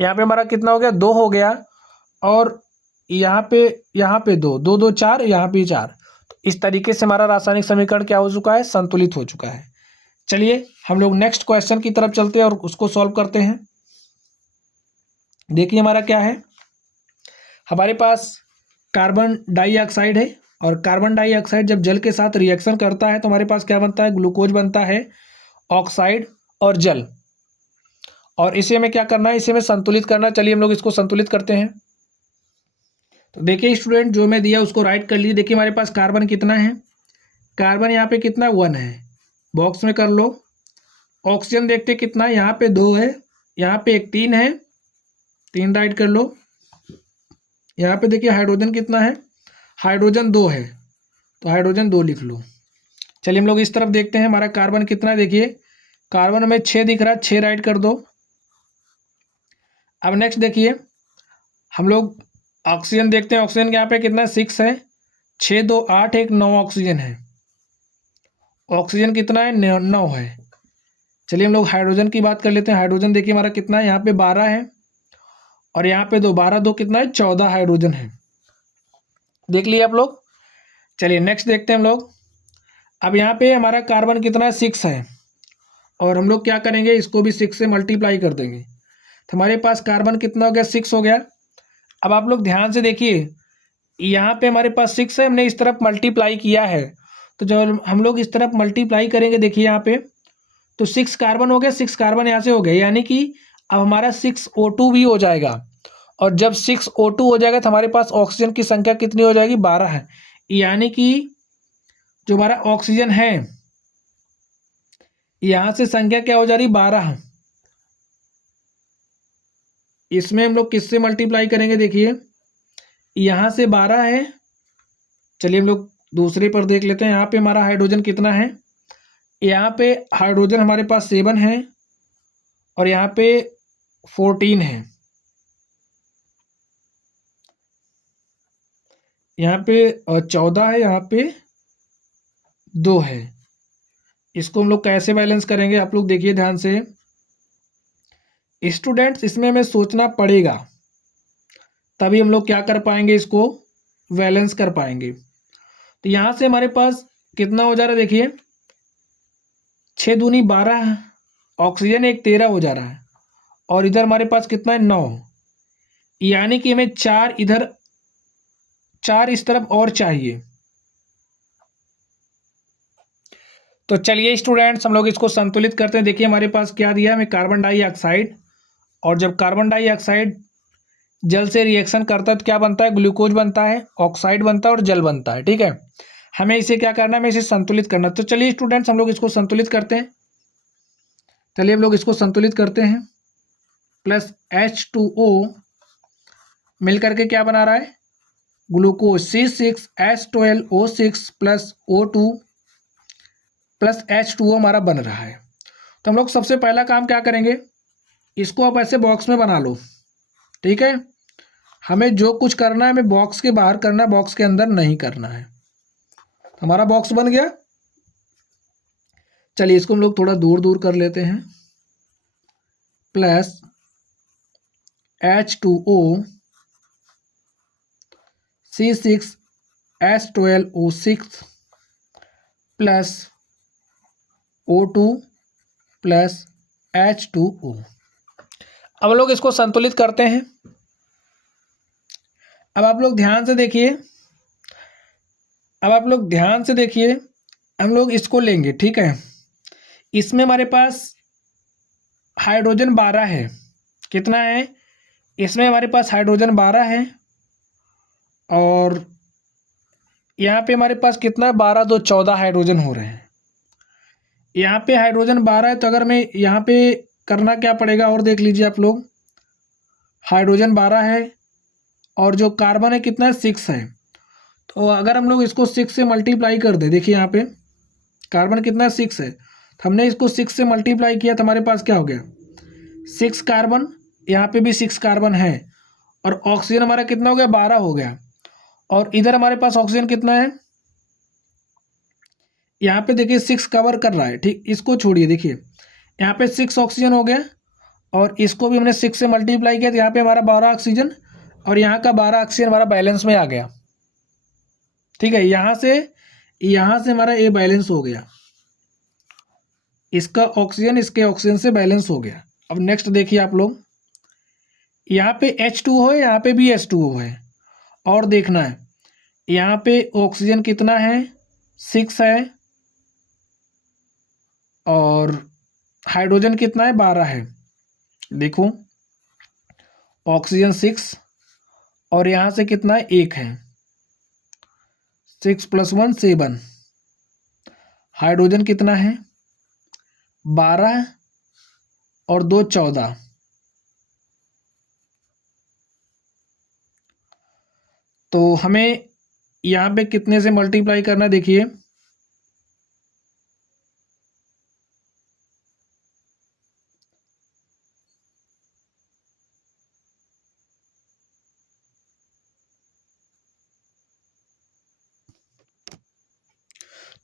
यहाँ पे हमारा कितना हो गया, 2 हो गया, और यहाँ पे 2 2 2 4, यहाँ पे 4। तो इस तरीके से हमारा रासायनिक समीकरण क्या हो चुका है, संतुलित हो चुका है। चलिए हम लोग नेक्स्ट क्वेश्चन की तरफ चलते हैं और उसको सॉल्व करते हैं। देखिए हमारा क्या है, हमारे पास कार्बन डाइऑक्साइड है, और कार्बन डाइऑक्साइड जब जल के साथ रिएक्शन करता है तो हमारे पास क्या बनता है, ग्लूकोज बनता है, ऑक्साइड और जल, और इसे हमें क्या करना है, इसे हमें संतुलित करना है। चलिए हम लोग इसको संतुलित करते हैं। तो देखिए स्टूडेंट, जो मैं दिया उसको राइट कर लीजिए। देखिए हमारे पास कार्बन कितना है, कार्बन यहाँ पे कितना, 1 है, बॉक्स में कर लो। ऑक्सीजन देखते कितना है, यहाँ पे 2 है, यहाँ पे एक 3 है, 3 राइट कर लो। यहाँ पे देखिए हाइड्रोजन कितना है, हाइड्रोजन 2 है, तो हाइड्रोजन 2 लिख लो। चलिए हम लोग इस तरफ देखते हैं, हमारा कार्बन कितना है, देखिए कार्बन में 6 दिख रहा है, 6 राइट कर दो। अब नेक्स्ट देखिए हम लोग ऑक्सीजन देखते हैं, ऑक्सीजन यहाँ पे कितना है, 6 है, 6 2 8 1 9 ऑक्सीजन है, ऑक्सीजन कितना है, 9 है। चलिए हम लोग हाइड्रोजन की बात कर लेते हैं। हाइड्रोजन देखिए हमारा कितना है, यहाँ पे 12 है, और यहाँ पे 2 12 2 कितना है, 14 हाइड्रोजन है। देख लिए आप लोग। चलिए नेक्स्ट देखते हैं हम लोग। अब यहाँ पे हमारा कार्बन कितना है, 6 है, और हम लोग क्या करेंगे, इसको भी 6 से मल्टीप्लाई कर देंगे, तो हमारे पास कार्बन कितना हो गया, 6 हो गया। अब आप लोग ध्यान से देखिए, यहाँ पे हमारे पास 6 है, हमने इस तरफ मल्टीप्लाई किया है, तो जब हम लोग इस तरफ मल्टीप्लाई करेंगे देखिए यहाँ पे, तो 6 कार्बन हो गया, 6 कार्बन यहाँ से हो गया, यानी कि अब हमारा 6O2 भी हो जाएगा, और जब 6O2 हो जाएगा तो हमारे पास ऑक्सीजन की संख्या कितनी हो जाएगी, 12 है, यानी कि जो हमारा ऑक्सीजन है यहाँ से संख्या क्या हो जा रही, 12। इसमें हम लोग किससे मल्टीप्लाई करेंगे, देखिए यहाँ से 12 है। चलिए हम लोग दूसरे पर देख लेते हैं, यहाँ पे हमारा हाइड्रोजन कितना है, यहाँ पे हाइड्रोजन हमारे पास 7 है, और यहाँ पे 14 है, यहाँ पे 14 है, यहाँ पे 2 है। इसको हम लोग कैसे बैलेंस करेंगे, आप लोग देखिए ध्यान से। स्टूडेंट्स, इसमें हमें सोचना पड़ेगा, तभी हम लोग क्या कर पाएंगे, इसको बैलेंस कर पाएंगे। तो यहाँ से हमारे पास कितना हो जा रहा है, देखिए 6 दूनी 12, ऑक्सीजन एक 13 हो जा रहा है, और इधर हमारे पास कितना है, 9, यानी कि हमें 4 इधर, 4 इस तरफ और चाहिए। तो चलिए स्टूडेंट्स हम लोग इसको संतुलित करते हैं। देखिए हमारे पास क्या दिया है हमें, कार्बन डाइऑक्साइड, और जब कार्बन डाइऑक्साइड जल से रिएक्शन करता है तो क्या बनता है, ग्लूकोज बनता है, ऑक्साइड बनता है और जल बनता है। ठीक है, हमें इसे क्या करना है, हमें इसे संतुलित करना। तो चलिए स्टूडेंट्स हम लोग इसको संतुलित करते हैं। चलिए हम लोग इसको संतुलित करते हैं। प्लस H2O मिल करके क्या बना रहा है, glucose C6H12O6 plus O2 plus H2O हमारा बन रहा है। तो हम लोग सबसे पहला काम क्या करेंगे, इसको आप ऐसे बॉक्स में बना लो। ठीक है, हमें जो कुछ करना है हमें बॉक्स के बाहर करना है, बॉक्स के अंदर नहीं करना है। हमारा बॉक्स बन गया। चलिए इसको हम लोग थोड़ा दूर दूर कर लेते हैं। Plus H2O C6H12O6 plus O2 plus H2O। अब लोग इसको संतुलित करते हैं। अब आप लोग ध्यान से देखिए, हम लोग इसको लेंगे। ठीक है, इसमें हमारे पास हाइड्रोजन 12 है। कितना है, इसमें हमारे पास हाइड्रोजन 12 है, और यहाँ पे हमारे पास कितना 12 2 14 हाइड्रोजन हो रहे हैं। यहाँ पे हाइड्रोजन 12 है, तो अगर मैं यहाँ पे करना क्या पड़ेगा, और देख लीजिए आप लोग, हाइड्रोजन 12 है और जो कार्बन है कितना है 6 है। तो अगर हम लोग इसको 6 से मल्टीप्लाई कर दें, देखिए यहाँ पे कार्बन कितना है 6 है, तो हमने इसको 6 से मल्टीप्लाई किया तो हमारे पास क्या हो गया 6 कार्बन, यहाँ पे भी 6 कार्बन है, और ऑक्सीजन हमारा कितना हो गया 12 हो गया। और इधर हमारे पास ऑक्सीजन कितना है, यहाँ पे देखिए 6 कवर कर रहा है। ठीक, इसको छोड़िए, देखिए यहाँ पे 6 ऑक्सीजन हो गया, और इसको भी हमने 6 से मल्टीप्लाई किया तो यहाँ पे हमारा 12 ऑक्सीजन, और यहाँ का 12 ऑक्सीजन हमारा बैलेंस में आ गया। ठीक है, यहाँ से हमारा ये बैलेंस हो गया, इसका ऑक्सीजन इसके ऑक्सीजन से बैलेंस हो गया। अब नेक्स्ट देखिए आप लोग, यहाँ पे H2O है, यहाँ पे भी H2O है, और देखना है यहाँ पे ऑक्सीजन कितना है 6 है, और हाइड्रोजन कितना है 12 है। देखो ऑक्सीजन 6 और यहाँ से कितना है 1 है, 6 + 1 7। हाइड्रोजन कितना है 12 और 2 14। तो हमें यहाँ पे कितने से मल्टीप्लाई करना है, देखिए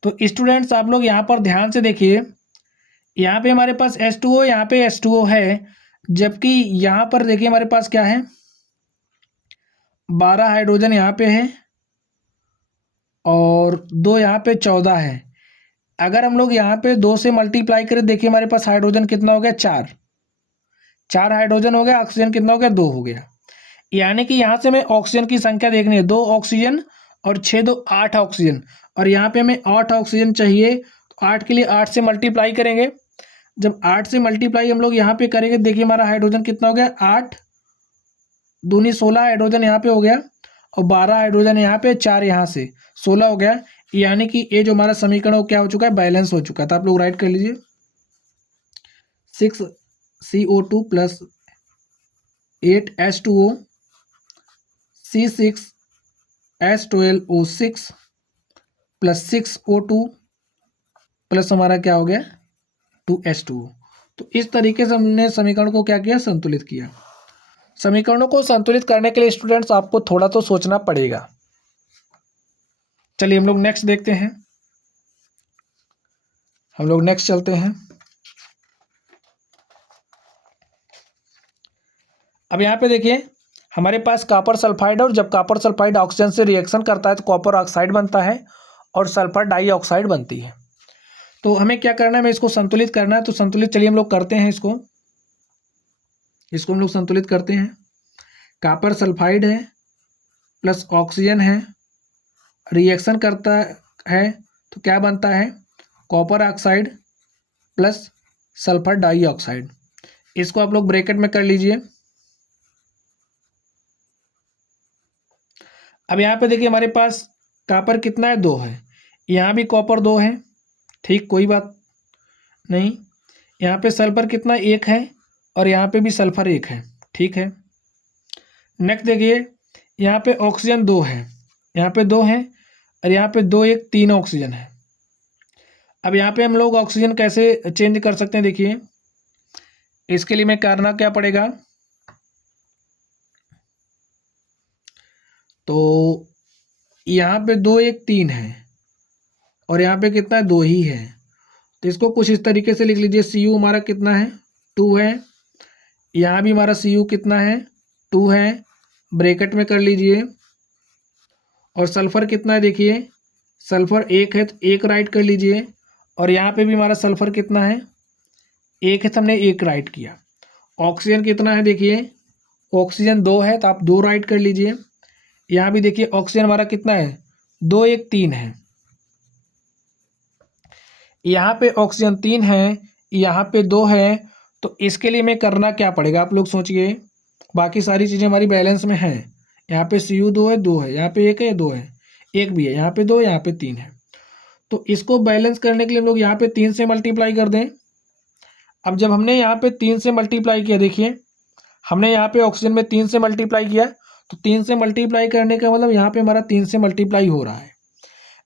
तो स्टूडेंट्स आप लोग यहाँ पर ध्यान से देखिए, यहाँ पे हमारे पास H2O, यहाँ पे H2O है, जबकि यहाँ पर देखिए हमारे पास क्या है 12 हाइड्रोजन यहाँ पे है, और 2 यहाँ पे 14 है। अगर हम लोग यहाँ पे 2 से मल्टीप्लाई करें, देखिए हमारे पास हाइड्रोजन कितना हो गया 4 हाइड्रोजन हो गया, ऑक्सीजन कितना हो गया 2 हो गया। यानी कि यहाँ से हमें ऑक्सीजन की संख्या देखनी है, 2 ऑक्सीजन और 6 2 8 ऑक्सीजन, और यहाँ पे हमें 8 ऑक्सीजन चाहिए, तो 8 के लिए 8 से मल्टीप्लाई करेंगे। जब 8 से मल्टीप्लाई हम लोग यहाँ पे करेंगे, देखिए हमारा हाइड्रोजन कितना हो गया 8 दूनी 16 हाइड्रोजन यहाँ पे हो गया, और 12 हाइड्रोजन यहाँ पे, 4 यहाँ से 16 हो गया। यानी कि ये जो हमारा समीकरण वो क्या हो चुका है, बैलेंस हो चुका है। तो आप लोग राइट कर लीजिए 6CO2 plus 8H2O C6H12O6 plus 6O2 plus हमारा क्या हो गया 2H2O। तो इस तरीके से हमने समीकरण को क्या किया, संतुलित किया। समीकरणों को संतुलित करने के लिए स्टूडेंट्स आपको थोड़ा तो सोचना पड़ेगा। चलिए हम लोग नेक्स्ट देखते हैं, हम लोग नेक्स्ट चलते हैं। अब यहाँ पे देखिए हमारे पास कॉपर सल्फाइड, और जब कॉपर सल्फाइड ऑक्सीजन से रिएक्शन करता है तो कॉपर ऑक्साइड बनता है और सल्फर डाइऑक्साइड बनती है। तो हमें क्या करना है, हमें इसको संतुलित करना है। तो संतुलित चलिए हम लोग करते हैं, इसको हम लोग संतुलित करते हैं। कॉपर सल्फाइड है प्लस ऑक्सीजन है, रिएक्शन करता है तो क्या बनता है copper oxide plus sulphur dioxide. इसको आप लोग ब्रैकेट में कर लीजिए। अब यहाँ पे देखिए हमारे पास कॉपर कितना है, 2 है। यहाँ भी कॉपर 2 है, ठीक, कोई बात नहीं। यहाँ पे सल्फर कितना, 1 है, और यहाँ पे भी सल्फर 1 है, ठीक है। नेक्स्ट देखिए यहाँ पे ऑक्सीजन 2 है, यहाँ पे 2 है, और यहाँ पे 2 1 3 ऑक्सीजन है। अब यहाँ पे हम लोग ऑक्सीजन कैसे चेंज कर सकते हैं, देखिए इसके लिए मैं करना क्या पड़ेगा, तो यहाँ पे 2 1 3 है, और यहाँ पे कितना है, 2 ही है। तो इसको कुछ इस तरीके से लिख लीजिए, Cu हमारा कितना है, 2 है। यहाँ भी हमारा Cu कितना है, 2 है, ब्रैकेट में कर लीजिए। और सल्फर कितना है, देखिए सल्फर 1 है, तो 1 राइट कर लीजिए। और यहाँ पे भी हमारा सल्फर कितना है, 1 है, तो हमने 1 राइट किया। ऑक्सीजन कितना है, देखिए ऑक्सीजन 2 है, तो आप 2 राइट कर लीजिए। यहाँ भी देखिए ऑक्सीजन हमारा कितना है, 2 1 3 है। यहाँ पे ऑक्सीजन 3 है, यहाँ पे 2 है। तो इसके लिए मैं करना क्या पड़ेगा, आप लोग सोचिए। बाकी सारी चीज़ें हमारी बैलेंस में हैं। यहाँ पे Cu 2 है, 2 है, यहाँ पे 1 है, 2 है, 1 भी है, यहाँ पे 2, यहाँ पे 3 है। तो इसको बैलेंस करने के लिए हम लोग यहाँ पे 3 से मल्टीप्लाई कर दें। अब जब हमने यहाँ पे 3 से मल्टीप्लाई किया, देखिए हमने यहाँ पे ऑक्सीजन में 3 से मल्टीप्लाई किया, तो 3 से मल्टीप्लाई करने का मतलब यहाँ पे हमारा 3 से मल्टीप्लाई हो रहा है।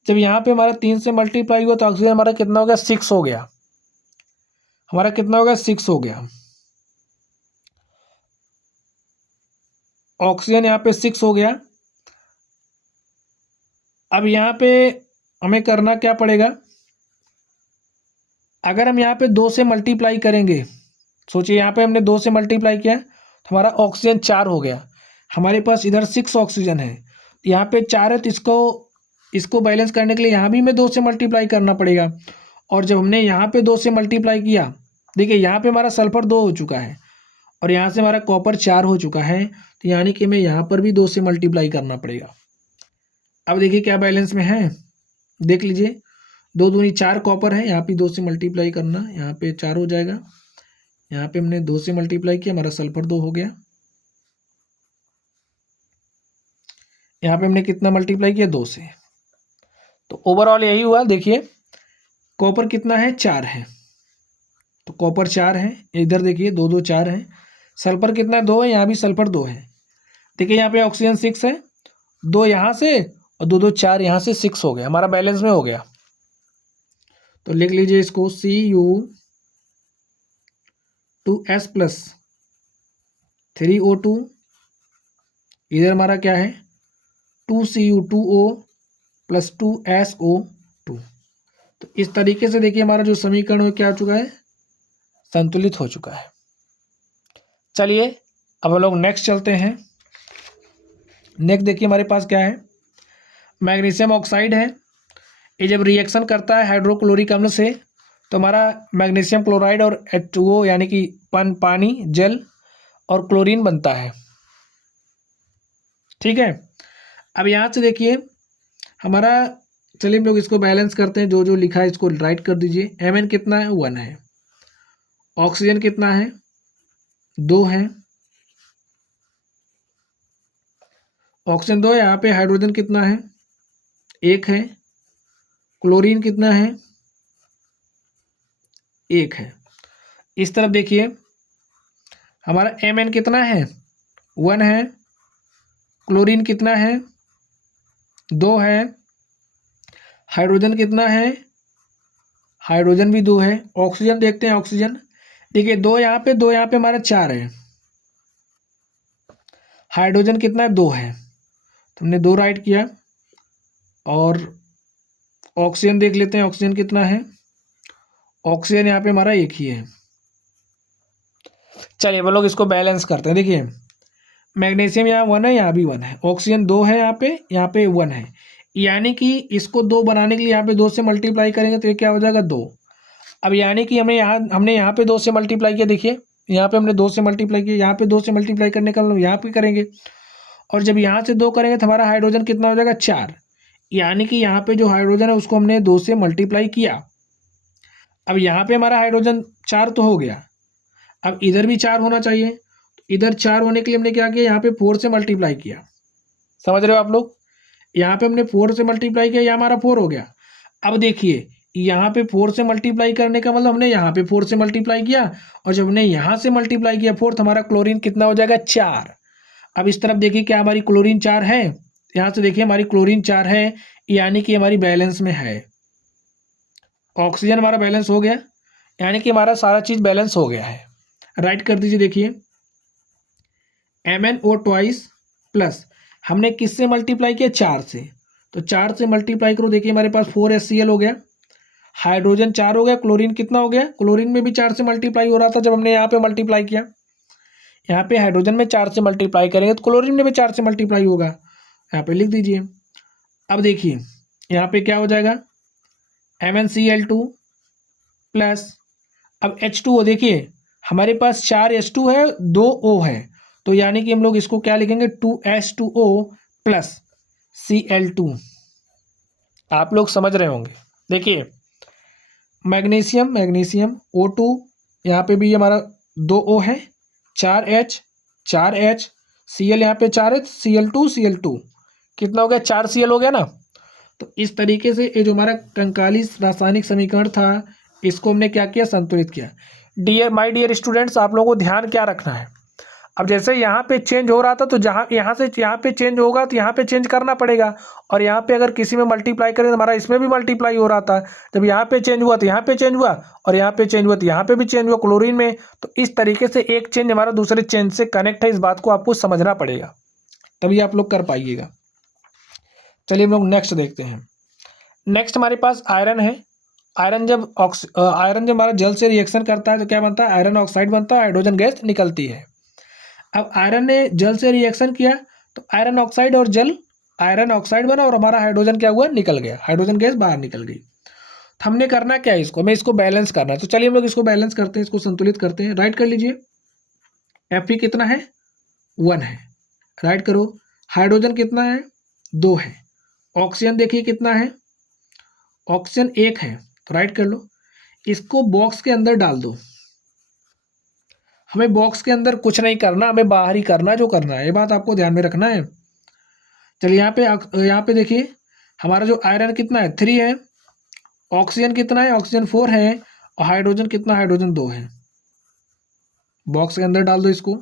जब यहाँ पे हमारा 3 से मल्टीप्लाई हुआ तो ऑक्सीजन हमारा कितना हो गया, 6 हो गया। हमारा कितना हो गया, 6 हो गया। ऑक्सीजन यहाँ पे 6 हो गया। अब यहाँ पे हमें करना क्या पड़ेगा, अगर हम यहाँ पे 2 से मल्टीप्लाई करेंगे, सोचिए यहाँ पे हमने 2 से मल्टीप्लाई किया तो हमारा ऑक्सीजन 4 हो गया। हमारे पास इधर 6 ऑक्सीजन है, यहाँ पे 4 है, तो इसको बैलेंस करने के लिए यहाँ भी हमें 2 से मल्टीप्लाई करना पड़ेगा। और जब हमने यहाँ पे 2 से मल्टीप्लाई किया, देखिए यहाँ पे हमारा सल्फर 2 हो चुका है, और यहाँ से हमारा कॉपर 4 हो चुका है, तो यानी कि हमें यहाँ पर भी 2 से मल्टीप्लाई करना पड़ेगा। अब देखिए क्या बैलेंस में है, देख लीजिए 2 दूनी 4 कॉपर है, यहाँ पे 2 से मल्टीप्लाई करना, यहाँ पे 4 हो जाएगा। यहाँ पे हमने 2 से मल्टीप्लाई किया, हमारा सल्फर 2 हो गया। यहाँ पे हमने कितना मल्टीप्लाई किया, 2 से। तो ओवरऑल यही हुआ। देखिए कॉपर कितना है, 4 है, तो कॉपर 4 है। इधर देखिए 2 2 4 है। सल्फर कितना है, 2 है, यहाँ भी सल्फर 2 है। देखिए यहाँ पे ऑक्सीजन 6 है, 2 यहाँ से और 2 2 4 यहाँ से, 6 हो गया, हमारा बैलेंस में हो गया। तो लिख लीजिए इसको, Cu2S प्लस 3O2, इधर हमारा क्या है, 2Cu2O प्लस 2SO2। तो इस तरीके से देखिए हमारा जो समीकरण है क्या हो चुका है, संतुलित हो चुका है। चलिए अब हम लोग नेक्स्ट चलते हैं। नेक्स्ट देखिए हमारे पास क्या है, मैग्नीशियम ऑक्साइड है। ये जब रिएक्शन करता है हाइड्रोक्लोरिक अम्ल से, तो हमारा मैग्नीशियम क्लोराइड और H2O यानी कि पानी, जल और क्लोरीन बनता है, ठीक है। अब यहाँ से देखिए हमारा, चलिए हम लोग इसको बैलेंस करते हैं। जो जो लिखा है इसको राइट कर दीजिए। Mn कितना है, 1 है। ऑक्सीजन कितना है, 2 है। ऑक्सीजन 2 है। यहाँ पे हाइड्रोजन कितना है, 1 है। क्लोरीन कितना है, 1 है। इस तरफ देखिए हमारा Mn कितना है, 1 है। क्लोरीन कितना है, 2 है। हाइड्रोजन कितना है, हाइड्रोजन भी 2 है। ऑक्सीजन देखते हैं, ऑक्सीजन देखिए 2 यहाँ पे, 2 यहाँ पे, हमारा 4 है। हाइड्रोजन कितना है, 2 है, तो हमने 2 राइट किया। और ऑक्सीजन देख लेते हैं, ऑक्सीजन कितना है, ऑक्सीजन यहाँ पे हमारा 1 ही है। चलिए हम लोग इसको बैलेंस करते हैं। देखिए मैग्नीशियम यहाँ 1 है, यहाँ भी 1 है। ऑक्सीजन 2 है, यहाँ पे 1 है। यानी कि इसको 2 बनाने के लिए यहाँ पे 2 से मल्टीप्लाई करेंगे तो ये क्या हो जाएगा, 2। अब यानी कि हमने यहाँ पे 2 से मल्टीप्लाई किया। देखिए यहाँ पे हमने 2 से मल्टीप्लाई किया, यहाँ पे 2 से मल्टीप्लाई करने का मतलब यहाँ पे करेंगे। और जब यहाँ से 2 करेंगे तो हमारा हाइड्रोजन कितना हो जाएगा, 4। यानी कि यहाँ पे जो हाइड्रोजन है उसको हमने 2 से मल्टीप्लाई किया। अब यहाँ पे हमारा हाइड्रोजन 4 तो हो गया, अब इधर भी 4 होना चाहिए। तो इधर 4 होने के लिए हमने क्या किया, यहाँ पे 4 से मल्टीप्लाई किया। समझ रहे हो आप लोग, यहाँ पे हमने 4 से मल्टीप्लाई किया, यहाँ हमारा 4 हो गया। अब देखिए यहाँ पे 4 से मल्टीप्लाई करने का मतलब हमने यहाँ पे 4 से मल्टीप्लाई किया, और जब हमने यहाँ से मल्टीप्लाई किया 4, हमारा क्लोरीन कितना हो जाएगा, 4। अब इस तरफ देखिए क्या हमारी क्लोरीन 4 है, यहाँ से देखिए हमारी क्लोरीन 4 है, यानी कि हमारी बैलेंस में है। ऑक्सीजन हमारा बैलेंस हो गया, यानी कि हमारा सारा चीज़ बैलेंस हो गया है। राइट कर दीजिए। देखिए MnO ट्वाइस प्लस हमने किससे मल्टीप्लाई किया, 4 से, तो 4 से मल्टीप्लाई करो, देखिए हमारे पास 4HCl हो गया, हाइड्रोजन 4 हो गया, क्लोरीन कितना हो गया, क्लोरीन में भी 4 से मल्टीप्लाई हो रहा था जब हमने यहाँ पे मल्टीप्लाई किया। यहाँ पे हाइड्रोजन में 4 से मल्टीप्लाई करेंगे तो क्लोरीन में भी 4 से मल्टीप्लाई होगा, यहाँ पे लिख दीजिए। अब देखिए यहाँ पे क्या हो जाएगा, MnCl2 प्लस, अब H2O, देखिए हमारे पास 4 H2 है, 2 O है, तो यानी कि हम लोग इसको क्या लिखेंगे, 2H2O प्लस Cl2। आप लोग समझ रहे होंगे। देखिए मैग्नीशियम O2, यहाँ पे भी हमारा 2 O है, 4H, Cl यहाँ पे 4H, Cl2 कितना हो गया, 4Cl हो गया ना। तो इस तरीके से ये जो हमारा कंकाली रासायनिक समीकरण था, इसको हमने क्या किया, संतुलित किया। माय डियर स्टूडेंट्स, आप लोगों को ध्यान क्या रखना है, अब जैसे यहाँ पे चेंज हो रहा था तो जहाँ यहाँ से यहाँ पे चेंज होगा तो यहाँ पे चेंज करना पड़ेगा, और यहाँ पे अगर किसी में मल्टीप्लाई करें तो हमारा इसमें भी मल्टीप्लाई हो रहा था, जब यहाँ पे चेंज हुआ तो यहाँ पे चेंज हुआ, और यहाँ पे चेंज हुआ तो यहाँ पे भी चेंज हुआ क्लोरीन में। तो इस तरीके से एक चेंज हमारा दूसरे चेंज से कनेक्ट है, इस बात को आपको समझना पड़ेगा, तभी आप लोग कर पाइएगा। चलिए हम लोग नेक्स्ट देखते हैं। नेक्स्ट हमारे पास आयरन है। आयरन जब हमारा जल से रिएक्शन करता है तो क्या बनता है, आयरन ऑक्साइड बनता है, हाइड्रोजन गैस निकलती है। अब आयरन ने जल से रिएक्शन किया तो आयरन ऑक्साइड और जल, आयरन ऑक्साइड बना और हमारा हाइड्रोजन क्या हुआ, निकल गया, हाइड्रोजन गैस बाहर निकल गई। तो हमने करना क्या है, इसको हमें इसको बैलेंस करना है। तो चलिए हम लोग इसको बैलेंस करते हैं, इसको संतुलित करते हैं। राइट कर लीजिए, Fe कितना है, 1 है, राइट करो। हाइड्रोजन कितना है, 2 है। ऑक्सीजन देखिए कितना है, ऑक्सीजन 1 है, तो राइट कर लो। इसको बॉक्स के अंदर डाल दो। हमें बॉक्स के अंदर कुछ नहीं करना, हमें बाहर ही करना जो करना है, ये बात आपको ध्यान में रखना है। चलिए यहाँ पे देखिए हमारा जो आयरन कितना है, 3 है, ऑक्सीजन कितना है, ऑक्सीजन 4 है, और हाइड्रोजन कितना, हाइड्रोजन 2 है। बॉक्स के अंदर डाल दो इसको।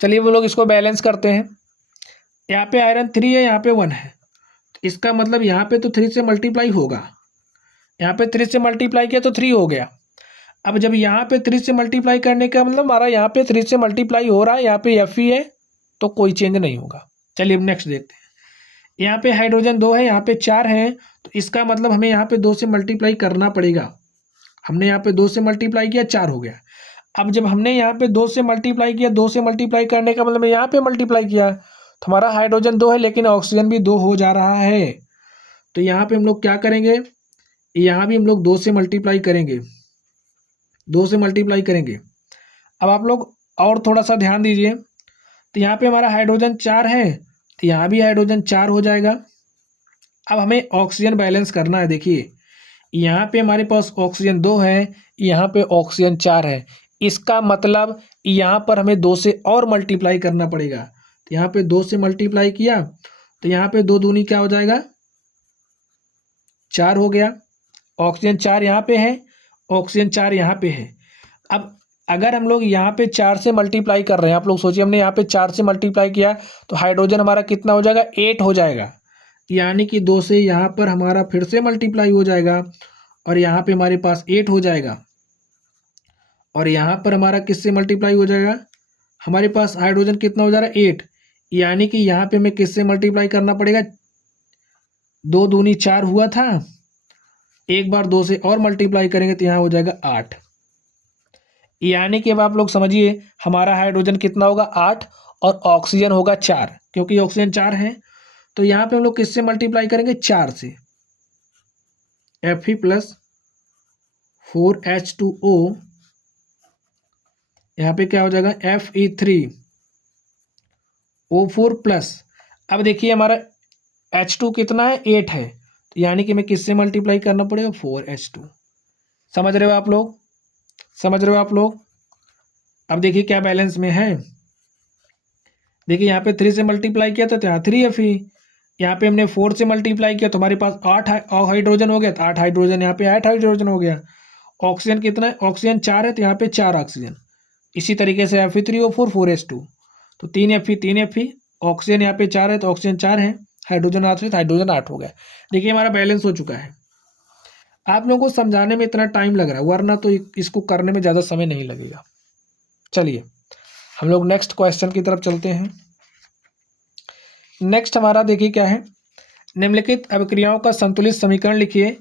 चलिए वो लोग इसको बैलेंस करते हैं। यहाँ पे आयरन 3 है, यहाँ पे 1 है, तो इसका मतलब यहाँ पे तो 3 से मल्टीप्लाई होगा, यहाँ पे 3 से मल्टीप्लाई किया तो 3 हो गया। अब जब यहाँ पे 3 से मल्टीप्लाई करने का मतलब हमारा यहाँ पे 3 से मल्टीप्लाई हो रहा है, यहाँ पे Fe है, तो कोई चेंज नहीं होगा। चलिए अब नेक्स्ट देखते हैं। यहाँ पे हाइड्रोजन 2 है, यहाँ पे 4 है, तो इसका मतलब हमें यहाँ पे 2 से मल्टीप्लाई करना पड़ेगा। हमने यहाँ पे 2 से मल्टीप्लाई किया, 4 हो गया। अब जब हमने यहाँ पे 2 से मल्टीप्लाई किया, 2 से मल्टीप्लाई करने का मतलब यहाँ पे मल्टीप्लाई किया, तो हमारा हाइड्रोजन 2 है, लेकिन ऑक्सीजन भी 2 हो जा रहा है। तो यहाँ पे हम लोग क्या करेंगे, यहाँ भी हम लोग 2 से मल्टीप्लाई करेंगे, 2 से मल्टीप्लाई करेंगे। अब आप लोग और थोड़ा सा ध्यान दीजिए, तो यहाँ पे हमारा हाइड्रोजन 4 है, तो यहाँ भी हाइड्रोजन 4 हो जाएगा। अब हमें ऑक्सीजन बैलेंस करना है। देखिए यहाँ पे हमारे पास ऑक्सीजन 2 है, यहाँ पे ऑक्सीजन 4 है, इसका मतलब यहाँ पर हमें 2 से और मल्टीप्लाई करना पड़ेगा। तो यहाँ पे 2 से मल्टीप्लाई किया तो यहाँ पे 2 दूनी क्या हो जाएगा, 4 हो गया। ऑक्सीजन 4 यहाँ पे है, ऑक्सीजन 4 यहाँ पे है। अब अगर हम लोग यहाँ पे 4 से मल्टीप्लाई कर रहे हैं, आप लोग सोचिए हमने यहाँ पे 4 से मल्टीप्लाई किया तो हाइड्रोजन हमारा कितना हो जाएगा, 8 हो जाएगा, यानी कि 2 से यहाँ पर हमारा फिर से मल्टीप्लाई हो जाएगा, और यहाँ पे हमारे पास 8 हो जाएगा, और यहाँ पर हमारा किससे मल्टीप्लाई हो जाएगा, हमारे पास हाइड्रोजन कितना हो जा रहा है, 8, यानी कि यहाँ पे हमें किससे मल्टीप्लाई करना पड़ेगा, 2 दूनी 4 हुआ था, एक बार 2 से और मल्टीप्लाई करेंगे तो यहाँ हो जाएगा 8, यानी कि अब आप लोग समझिए हमारा हाइड्रोजन कितना होगा, 8, और ऑक्सीजन होगा 4, क्योंकि ऑक्सीजन 4 है। तो यहाँ पे हम लोग किससे मल्टीप्लाई करेंगे, 4 से, Fe प्लस 4H2O, यहाँ पे क्या हो जाएगा, Fe3O4 प्लस, अब देखिए हमारा H2 कितना है, 8 है, तो यानी कि हमें किससे मल्टीप्लाई करना पड़ेगा, 4H2। समझ रहे हो आप लोग, समझ रहे हो आप लोग। अब देखिए क्या बैलेंस में है। देखिए यहाँ पे 3 से मल्टीप्लाई किया था तो यहाँ 3Fe, यहाँ पे हमने 4 से मल्टीप्लाई किया तो हमारे पास 8 हाइड्रोजन हो गया, तो 8 हाइड्रोजन, यहाँ पे 8 हाइड्रोजन हो गया। ऑक्सीजन कितना है, ऑक्सीजन 4 है तो यहाँ पे 4 ऑक्सीजन। इसी तरीके से Fe3O4 4s2, तो 3Fe, ऑक्सीजन यहाँ पे 4 है तो ऑक्सीजन 4 है, हाइड्रोजन 8 है तो हाइड्रोजन 8 हो गया। देखिए हमारा बैलेंस हो चुका है। आप लोगों को समझाने में इतना टाइम लग रहा है, वरना तो इसको करने में ज़्यादा समय नहीं लगेगा। चलिए हम लोग नेक्स्ट क्वेश्चन की तरफ चलते हैं। नेक्स्ट हमारा देखिए क्या है, निम्नलिखित अभिक्रियाओं का संतुलित समीकरण लिखिए।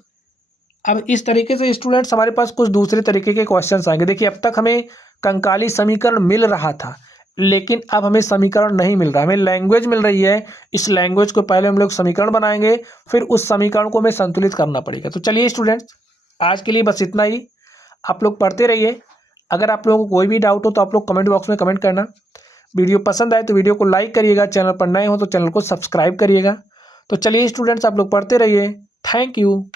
अब इस तरीके से स्टूडेंट्स हमारे पास कुछ दूसरे तरीके के क्वेश्चंस आएंगे। देखिए अब तक हमें कंकाली समीकरण मिल रहा था, लेकिन अब हमें समीकरण नहीं मिल रहा, हमें लैंग्वेज मिल रही है। इस लैंग्वेज को पहले हम लोग समीकरण बनाएंगे, फिर उस समीकरण को हमें संतुलित करना पड़ेगा। तो चलिए स्टूडेंट्स, आज के लिए बस इतना ही। आप लोग पढ़ते रहिए। अगर आप लोगों को कोई भी डाउट हो तो आप लोग कमेंट बॉक्स में कमेंट करना। वीडियो पसंद आए तो वीडियो को लाइक करिएगा, चैनल पर नए हो तो चैनल को सब्सक्राइब करिएगा। तो चलिए स्टूडेंट्स, आप लोग पढ़ते रहिए। Thank you.